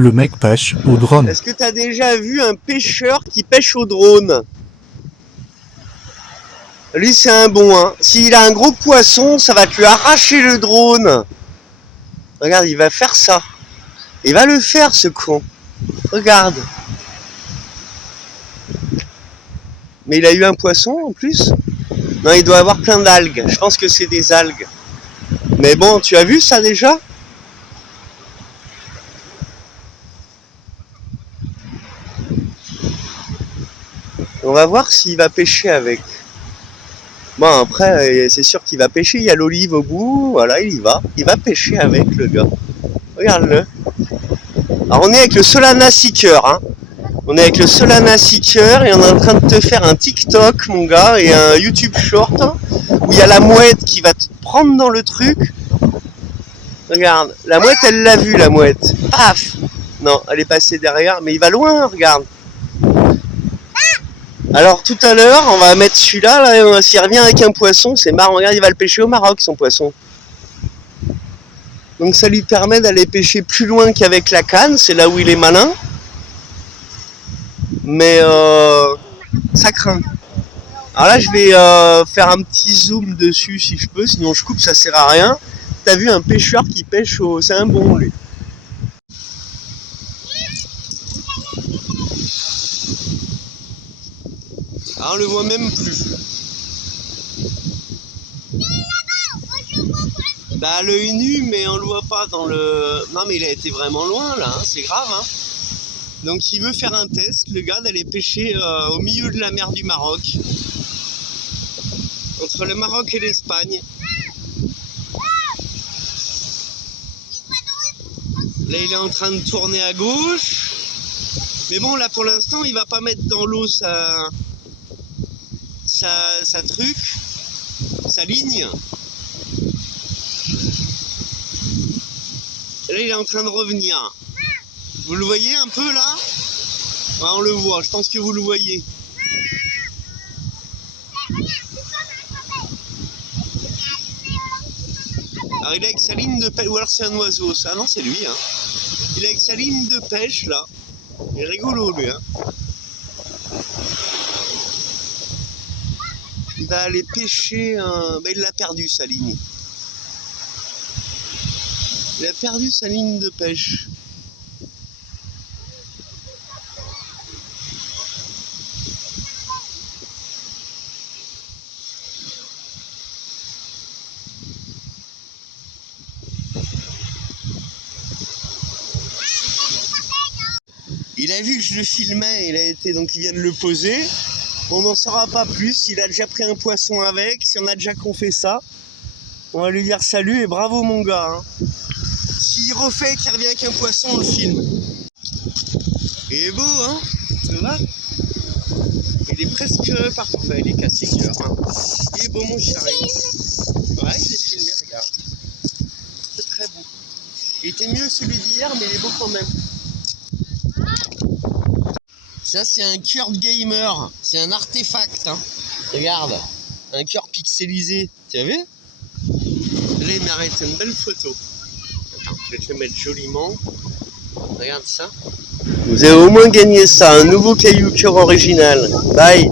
Le mec pêche au drone. Est-ce que tu as déjà vu un pêcheur qui pêche au drone? Lui, c'est un bon, hein. S'il a un gros poisson, ça va te lui arracher le drone. Regarde, il va faire ça. Il va le faire, ce con. Regarde. Mais il a eu un poisson, en plus? Non, il doit avoir plein d'algues. Je pense que c'est des algues. Mais bon, tu as vu ça, déjà? On va voir s'il va pêcher avec. Bon, après, c'est sûr qu'il va pêcher. Il y a l'olive au bout. Voilà, il y va. Il va pêcher avec, le gars. Regarde-le. Alors, on est avec le Solana Seeker, hein. On est avec le Solana Seeker et on est en train de te faire un TikTok, mon gars, et un YouTube Short, hein, où il y a la mouette qui va te prendre dans le truc. Regarde, la mouette, elle l'a vu, la mouette. Paf! Non, elle est passée derrière, mais il va loin, regarde. Alors tout à l'heure, on va mettre celui-là, là, s'il revient avec un poisson, c'est marrant, regarde, il va le pêcher au Maroc, son poisson. Donc ça lui permet d'aller pêcher plus loin qu'avec la canne, c'est là où il est malin. Mais ça craint. Alors là, je vais faire un petit zoom dessus si je peux, sinon je coupe, ça sert à rien. T'as vu un pêcheur qui pêche au... C'est un bon, lui. Ah, on le voit même plus. Bah, à l'œil nu, mais on le voit pas dans le... Non, mais il a été vraiment loin, là, hein, c'est grave, hein. Donc, il veut faire un test, le gars, d'aller pêcher au milieu de la mer du Maroc. Entre le Maroc et l'Espagne. Là, il est en train de tourner à gauche. Mais bon, là, pour l'instant, il va pas mettre dans l'eau sa ligne. Et là, il est en train de revenir. Vous le voyez un peu, là? Ouais, on le voit, je pense que vous le voyez. Alors, il est avec sa ligne de pêche, ou alors c'est un oiseau, ça? Non, c'est lui, hein. Il est avec sa ligne de pêche, là. Il est rigolo, lui, hein. Il va aller pêcher un... Ben, il l'a perdu, sa ligne. Il a perdu sa ligne de pêche. Il a vu que je le filmais, donc il vient de le poser. On n'en saura pas plus, il a déjà pris un poisson avec, si on a déjà qu'on fait ça, on va lui dire salut et bravo mon gars. Hein. S'il refait qu'il revient avec un poisson, on le filme. Il est beau, hein? Ça va? Il est presque parfait, il est cassé cœur. Hein. Il est beau mon chéri. Ouais, je l'ai filmé, regarde. C'est très beau. Il était mieux celui d'hier, mais il est beau quand même. Ça, c'est un cœur de gamer. C'est un artefact. Hein. Regarde. Un cœur pixelisé. Tu as vu? Là, il m'arrête une belle photo. Attends, je vais te le mettre joliment. Regarde ça. Vous avez au moins gagné ça. Un nouveau caillou cœur original. Bye.